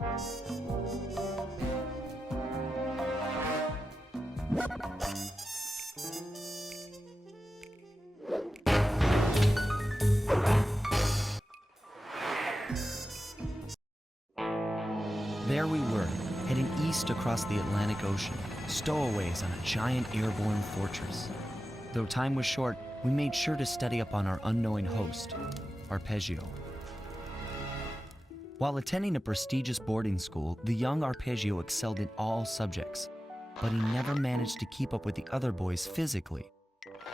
There we were, heading east across the Atlantic Ocean, stowaways on a giant airborne fortress. Though time was short, we made sure to study up on our unknowing host, Arpeggio. While attending a prestigious boarding school, the young Arpeggio excelled in all subjects, but he never managed to keep up with the other boys physically.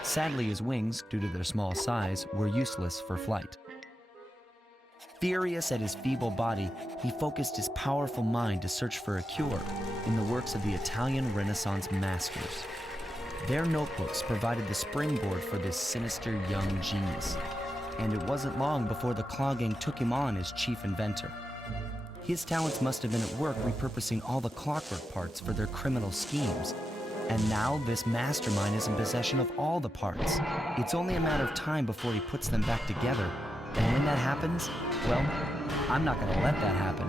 Sadly, his wings, due to their small size, were useless for flight. Furious at his feeble body, he focused his powerful mind to search for a cure in the works of the Italian Renaissance masters. Their notebooks provided the springboard for this sinister young genius, and it wasn't long before the Claw Gang took him on as chief inventor. His talents must have been at work repurposing all the clockwork parts for their criminal schemes, and now this mastermind is in possession of all the parts. It's only a matter of time before he puts them back together. And when that happens, well, I'm not going to let that happen.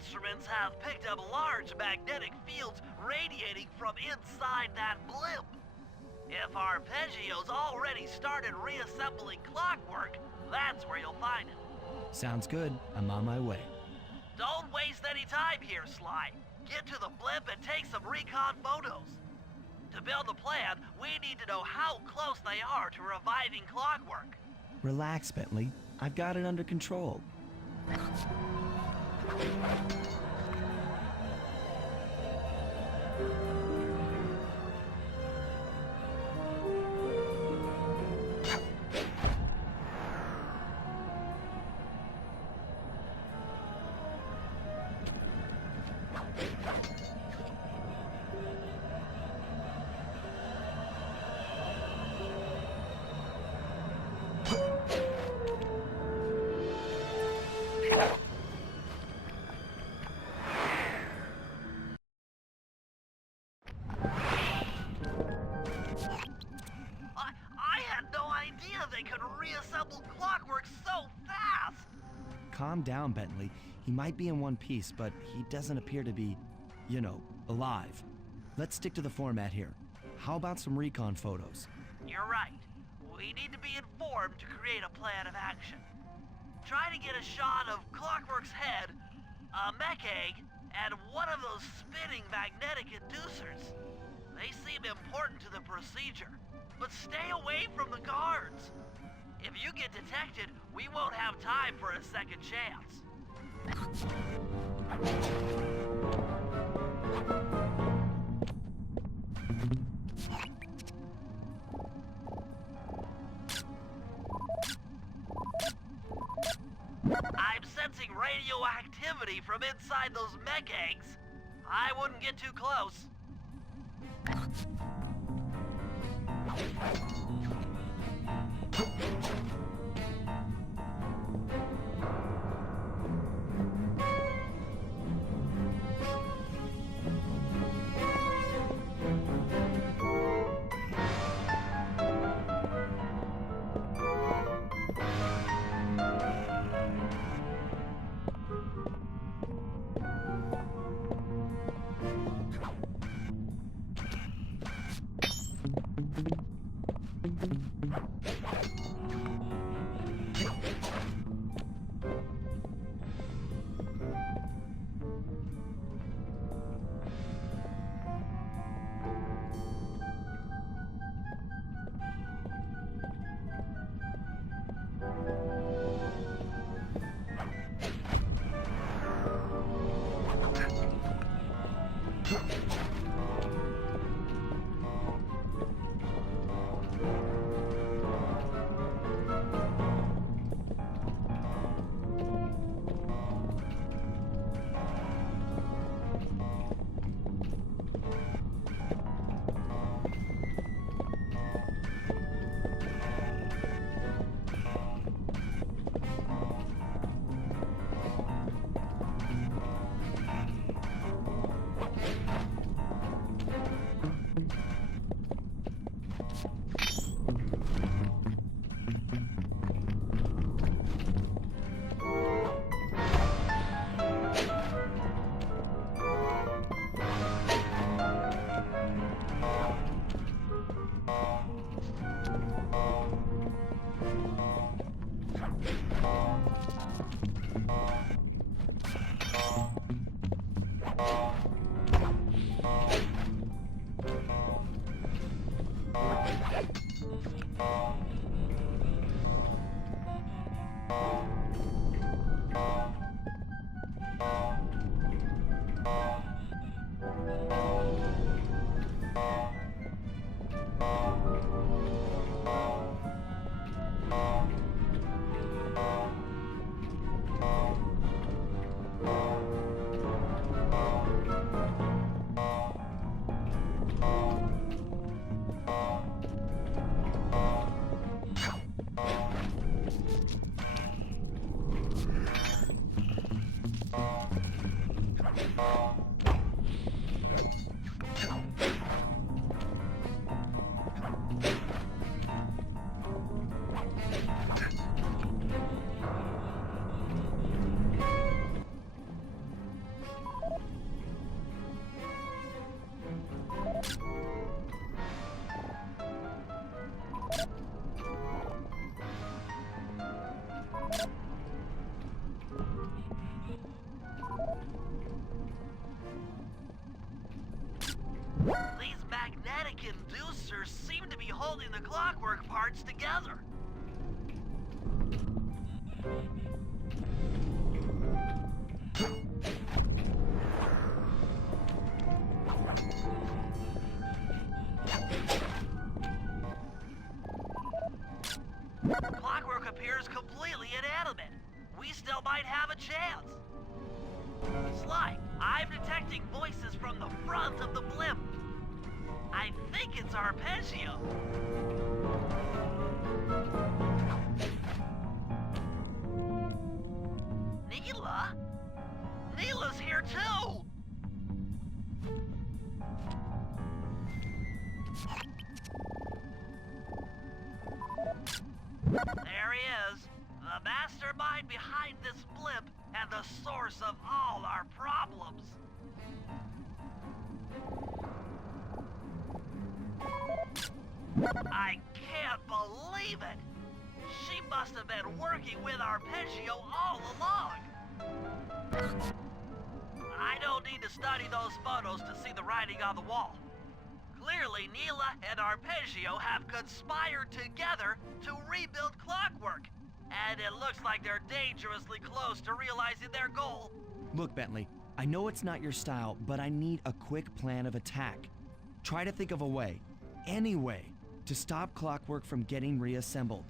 Instruments have picked up large magnetic fields radiating from inside that blimp. If Arpeggio's already started reassembling clockwork, that's where you'll find him. Sounds good. I'm on my way. Don't waste any time here, Sly. Get to the blimp and take some recon photos. To build the plan, we need to know how close they are to reviving clockwork. Relax, Bentley. I've got it under control. Calm down, Bentley. He might be in one piece, but he doesn't appear to be, you know, alive. Let's stick to the format here. How about some recon photos? You're right. We need to be informed to create a plan of action. Try to get a shot of Clockwork's head, a mech egg, and one of those spinning magnetic inducers. They seem important to the procedure, but stay away from the guards. If you get detected, we won't have time for a second chance. I'm sensing radioactivity from inside those mech eggs. I wouldn't get too close. These magnetic inducers seem to be holding the clockwork parts together. Clockwork appears completely inanimate. We still might have a chance. Sly, I'm detecting voices from the front of the blimp. I think it's Arpeggio. Neela? Neela's here too! There he is, the mastermind behind this blimp and the source of all our problems. I can't believe it! She must have been working with Arpeggio all along! I don't need to study those photos to see the writing on the wall. Clearly, Neela and Arpeggio have conspired together to rebuild Clockwork, and it looks like they're dangerously close to realizing their goal. Look, Bentley, I know it's not your style, but I need a quick plan of attack. Try to think of a way, any way, to stop Clockwork from getting reassembled.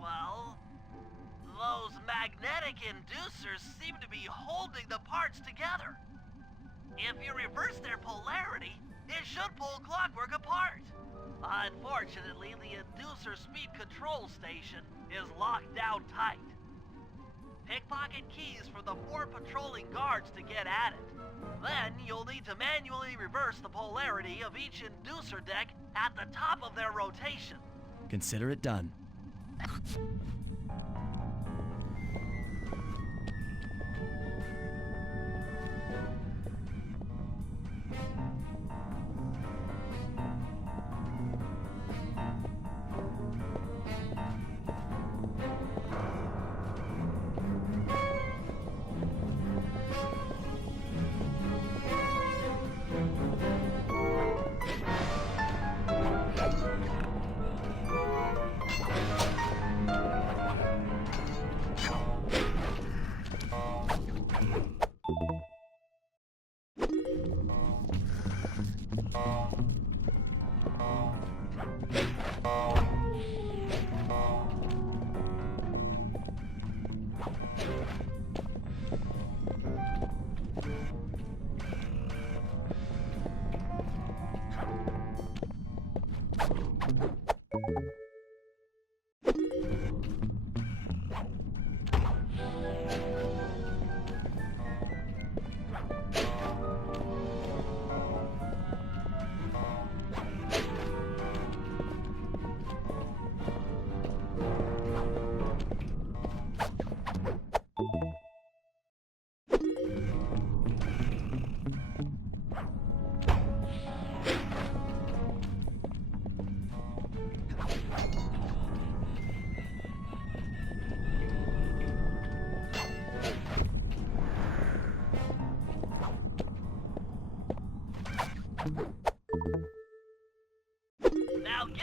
Well, those magnetic inducers seem to be holding the parts together. If you reverse their polarity, it should pull Clockwork apart. Unfortunately, the inducer speed control station is locked down tight. Pickpocket keys for the 4 patrolling guards to get at it. Then you'll need to manually reverse the polarity of each inducer deck at the top of their rotation. Consider it done.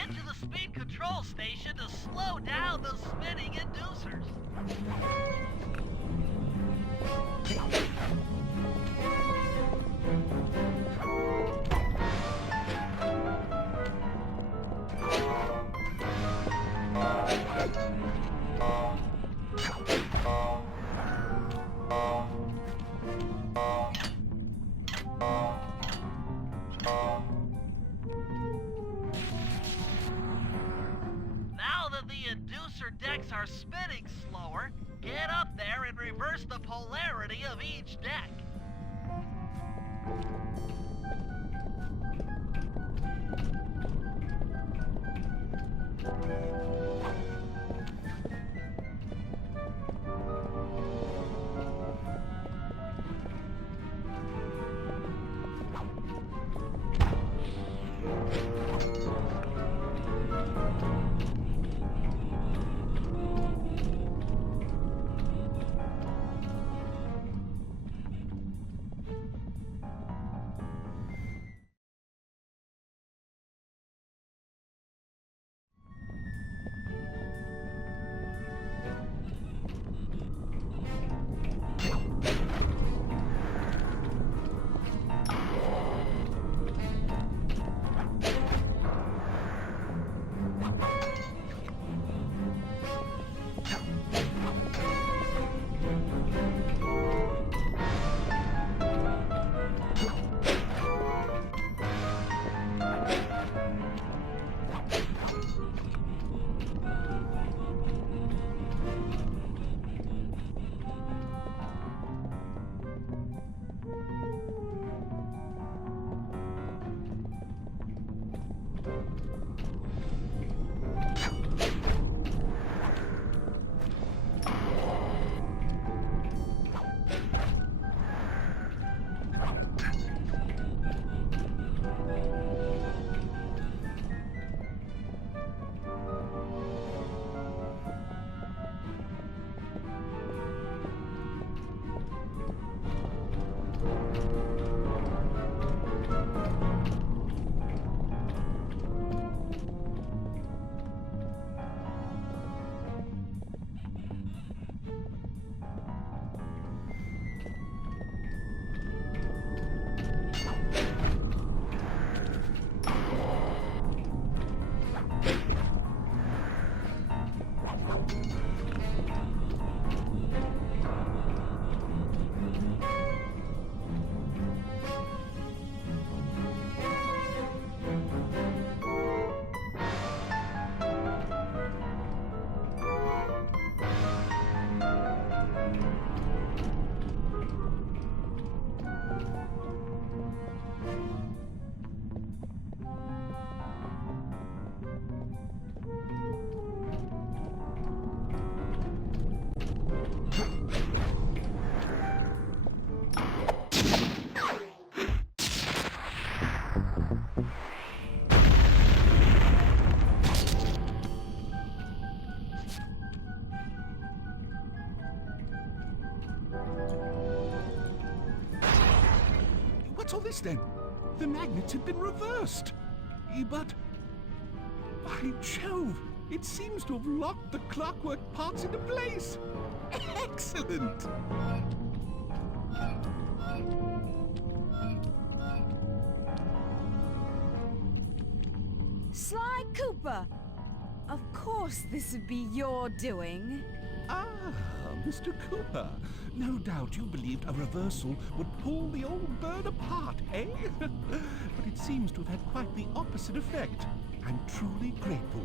into the speed control station to slow down those spinning inducers. Now that the inducer decks are spinning slower, get up there and reverse the polarity of each deck. What's all this then? The magnets had been reversed. But, by Jove, it seems to have locked the clockwork parts into place. Excellent! Sly Cooper! Of course this would be your doing. Ah, Mr. Cooper. No doubt you believed a reversal would pull the old bird apart, eh? But it seems to have had quite the opposite effect. I'm truly grateful.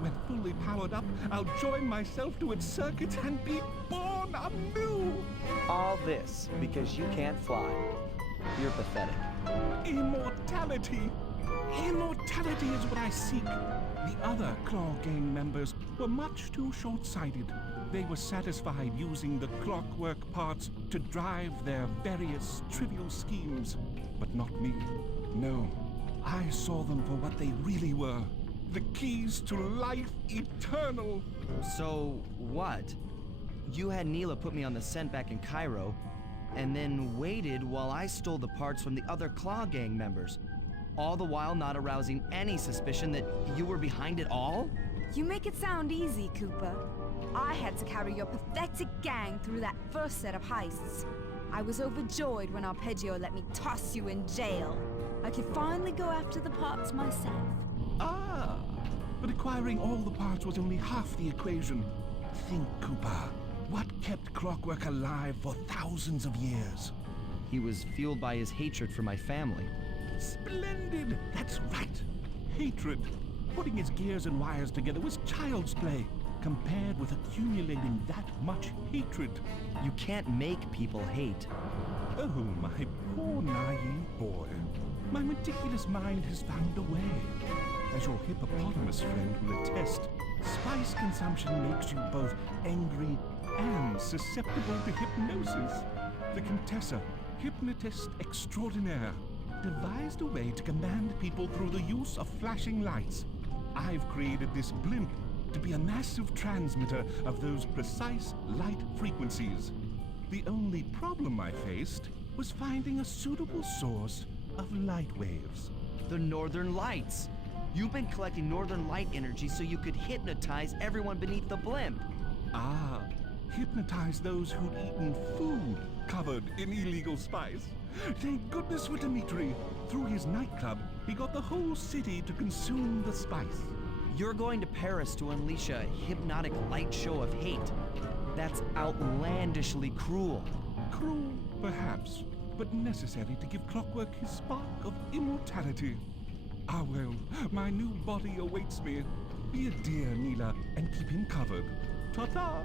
When fully powered up, I'll join myself to its circuits and be born anew! All this because you can't fly. You're pathetic. Immortality! Immortality is what I seek. The other Claw Gang members were much too short-sighted. They were satisfied using the clockwork parts to drive their various trivial schemes. But not me. No, I saw them for what they really were. The keys to life eternal. So, what? You had Neela put me on the scent back in Cairo, and then waited while I stole the parts from the other Claw Gang members. all the while not arousing any suspicion that you were behind it all? You make it sound easy, Cooper. I had to carry your pathetic gang through that first set of heists. I was overjoyed when Arpeggio let me toss you in jail. I could finally go after the parts myself. Ah, but acquiring all the parts was only half the equation. Think, Cooper. What kept Clockwork alive for thousands of years? He was fueled by his hatred for my family. Splendid! That's right. Hatred. Putting his gears and wires together was child's play, compared with accumulating that much hatred. You can't make people hate. Oh, my poor naive boy. My meticulous mind has found a way. As your hippopotamus friend will attest, spice consumption makes you both angry and susceptible to hypnosis. The Contessa, hypnotist extraordinaire, devised a way to command people through the use of flashing lights. I've created this blimp to be a massive transmitter of those precise light frequencies. The only problem I faced was finding a suitable source of light waves. The Northern Lights. You've been collecting Northern Light energy so you could hypnotize everyone beneath the blimp. Ah, hypnotize those who'd eaten food covered in illegal spice. Thank goodness for Dimitri. Through his nightclub, he got the whole city to consume the spice. You're going to Paris to unleash a hypnotic light show of hate. That's outlandishly cruel. Cruel, perhaps, but necessary to give Clockwork his spark of immortality. Ah well, my new body awaits me. Be a dear, Neela, and keep him covered. Ta-ta!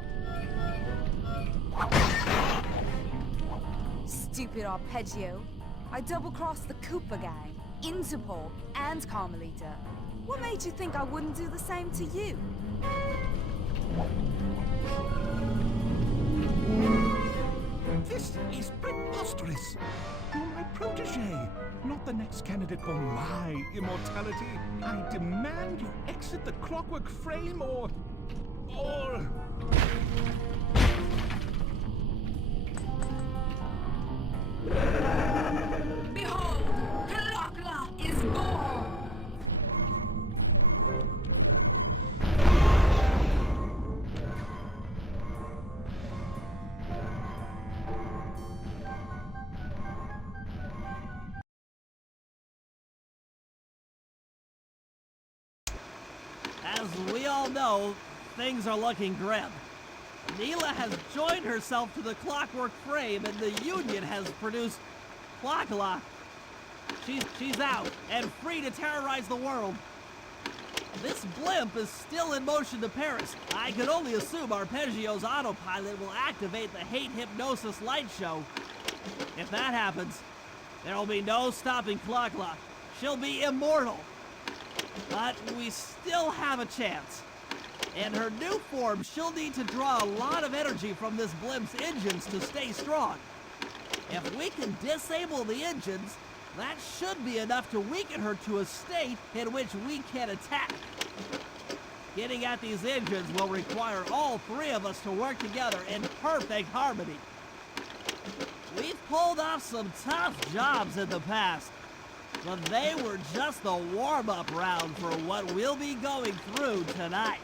Stupid Arpeggio. I double-crossed the Cooper gang, Interpol, and Carmelita. What made you think I wouldn't do the same to you? This is preposterous! You're my protege, not the next candidate for my immortality. I demand you exit the Clockwork frame or... Behold, Clockla is born! As we all know, things are looking grim. Neela has joined herself to the Clockwork frame, and the Union has produced Clockla. She's out and free to terrorize the world. This blimp is still in motion to Paris. I can only assume Arpeggio's autopilot will activate the hate hypnosis light show. If that happens, there will be no stopping Clockla. She'll be immortal. But we still have a chance. In her new form, she'll need to draw a lot of energy from this blimp's engines to stay strong. If we can disable the engines, that should be enough to weaken her to a state in which we can attack. Getting at these engines will require all three of us to work together in perfect harmony. We've pulled off some tough jobs in the past, but they were just the warm-up round for what we'll be going through tonight.